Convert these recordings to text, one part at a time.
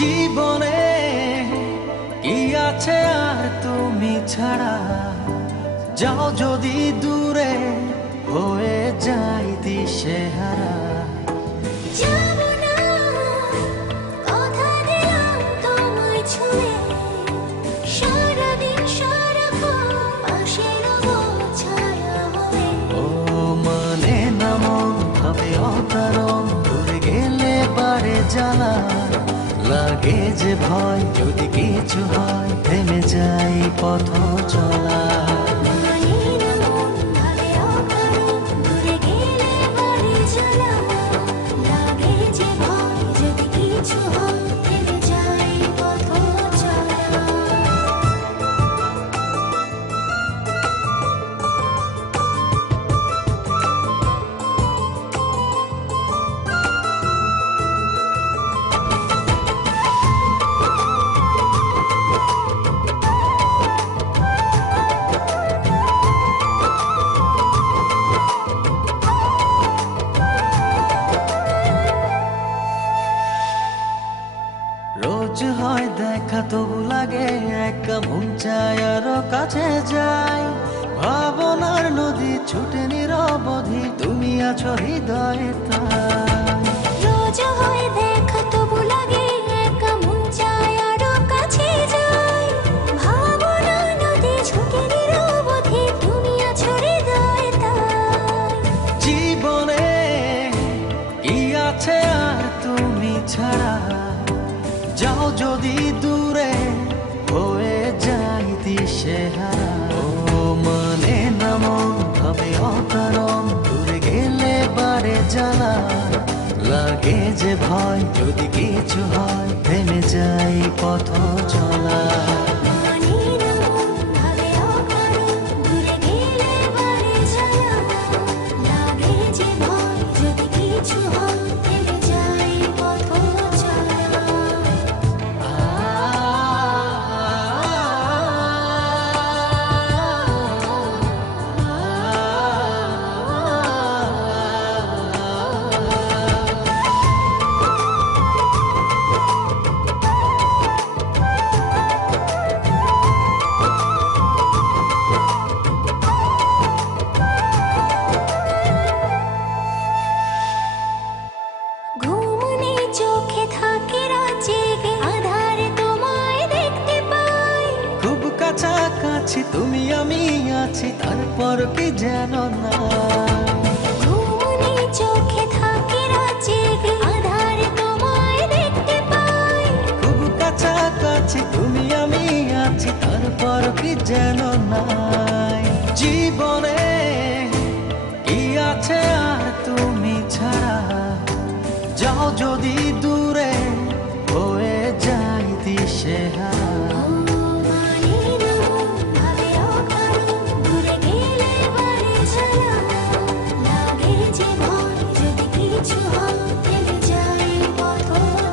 জীবনে কি আছে আর তুমি ছাড়া, যাও যদি দূরে হয়ে যাই দিশেহারা। যাবো না, কথা দিলাম তোমায় ছুঁয়ে, সারাদিন সারাক্ষণ পাশে রবো ছায়া হয়ে। ও মানে না মন ভাবে অকারণ, দূরে গেলে বারে জ্বালা লাগে যে ভয়, যদি কিছু হয় থেমে যাই পথ চলা। মানে না মন ভাবে অকারণ, দূরে গেলে বাড়ি জ্বালা লাগে যে ভয়, যদি কিছু হয় থেমে যাই পথ চলা। রোজ হয় দেখা তবু লাগে একা, মন চায় আরো কাছে যাই। ভাবনার নদী ছুটে নিরবধি, তুমি আছো হৃদয়ে তাই। রোজ হয় দেখা তবু লাগে একা, মন চায় আরো কাছে যাই। ভাবনা নদী ছুটে নিরবধি, তুমি আছো হৃদয়ে তাই। জীবনে কি আছে আর তুমি ছাড়া, যাও যদি দূরে হয়ে যাই দিশেহারা। ও মানে না মন ভাবে অকারণ, দূরে গেলে বারে জ্বালা লাগে যে ভয়, যদি কিছু হয় থেমে যাই পথ চলা। মানে না মন ভাবে অকারণ, দূরে গেলে বাড়ি জ্বালা লাগে যে ভয়, যদি কিছু হয় থেমে যাই পথ চলা। ঘুম নেই চোখে থাকে রাত জেগে, আঁধারে তোমায় দেখতে পাই। খুব কাছাকাছি তুমি আমি আছি, তারপর কি যেন না। ঘুম নেই চোখে থাকে রাত জেগে, আঁধারে তোমায় দেখতে পাই। খুব কাছাকাছি তুমি আমি আছি, তারপর কি যেন নাই। জীবনে কি আছে আর তুমি ছাড়া, যাও যদি দূরে হয়ে যাই দিশেহারা। মানে না মন ভাবে অকারণ, দূরে গেলে বাড়ি জ্বালা লাগে যে ভয়, যদি কিছু হয় থেমে যাই পথ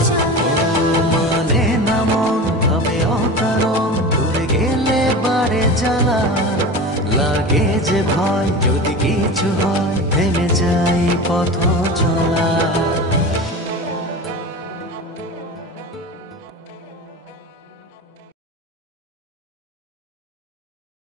চলা। মানে না মন ভাবে অকারণ, দূরে গেলে বারে জ্বালা লাগে যে ভয়, যদি কিছু হয় থেমে যাই পথ